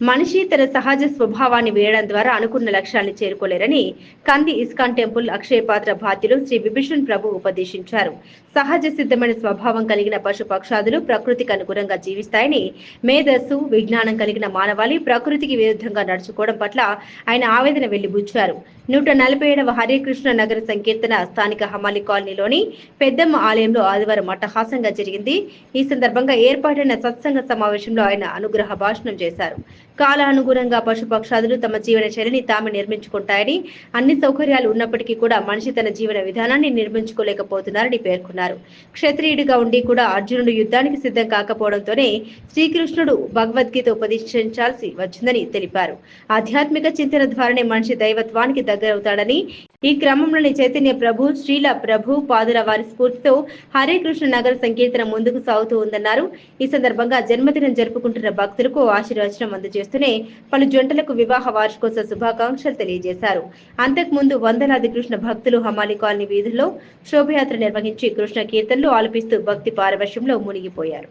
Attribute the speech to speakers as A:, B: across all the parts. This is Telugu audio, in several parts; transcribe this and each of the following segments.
A: మనిషి తన సహజ స్వభావాన్ని వేయడం ద్వారా అనుకున్న లక్ష్యాన్ని చేరుకోలేరని కంది ఇస్కాన్ టెంపుల్ అక్షయ పాత్ర బాధ్యులు శ్రీ విభీషణ్ ప్రభు ఉపదేశించారు. సహజ సిద్ధమైన స్వభావం కలిగిన పశు పక్షాదులు ప్రకృతికి అనుగుణంగా జీవిస్తాయని మేధస్సు విజ్ఞానం కలిగిన మానవాళి ప్రకృతికి విరుద్ధంగా నడుచుకోవడం పట్ల ఆయన ఆవేదన వెళ్ళిబుచ్చారు నూట నలభై ఏడవ హరికృష్ణ నగర సంకీర్తన స్థానిక హమాలి కాలనీలోని పెద్దమ్మ ఆలయంలో ఆదివారం అట్టహాసంగా జరిగింది. ఈ సందర్భంగా ఏర్పాటైన సత్సంగ సమావేశంలో ఆయన అనుగ్రహ భాషణం చేశారు. కాలానుగుణంగా పశుపక్షాదులు తమ జీవన శైలిని తాము నిర్మించుకుంటాయని అన్ని సౌకర్యాలు ఉన్నప్పటికీ కూడా మనిషి తన జీవన విధానాన్ని నిర్మించుకోలేకపోతున్నారని పేర్కొన్నారు. క్షత్రియుడిగా ఉండి కూడా అర్జునుడు యుద్ధానికి సిద్ధం కాకపోవడంతోనే శ్రీకృష్ణుడు భగవద్గీత ఉపదేశించాల్సి వచ్చిందని తెలిపారు. ఆధ్యాత్మిక చింతన ద్వారానే మనిషి దైవత్వానికి దగ్గరవుతాడని ఈ క్రమంలోని చైతన్య ప్రభు శ్రీల ప్రభు పాదుల వారి స్ఫూర్తితో హరే కృష్ణ నగర సంకీర్తన ముందుకు సాగుతూ ఉందన్నారు. ఈ సందర్భంగా జన్మదినం జరుపుకుంటున్న భక్తులకు ఆశీర్వచనం చేస్తూనే పలు జంటలకు వివాహ వార్షికోత్సవ శుభాకాంక్షలు తెలియజేశారు అంతకుముందు వందలాది కృష్ణ భక్తులు హమాలి కాలనీ వీధుల్లో శోభయాత్ర నిర్వహించి కృష్ణ కీర్తనలు ఆలపిస్తూ భక్తి పారవశ్యంలో మునిగిపోయారు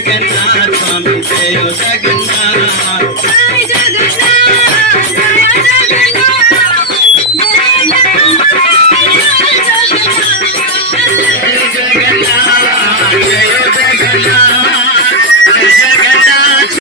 B: జగన్నాథ స్వామి జయ జగన్నాథ.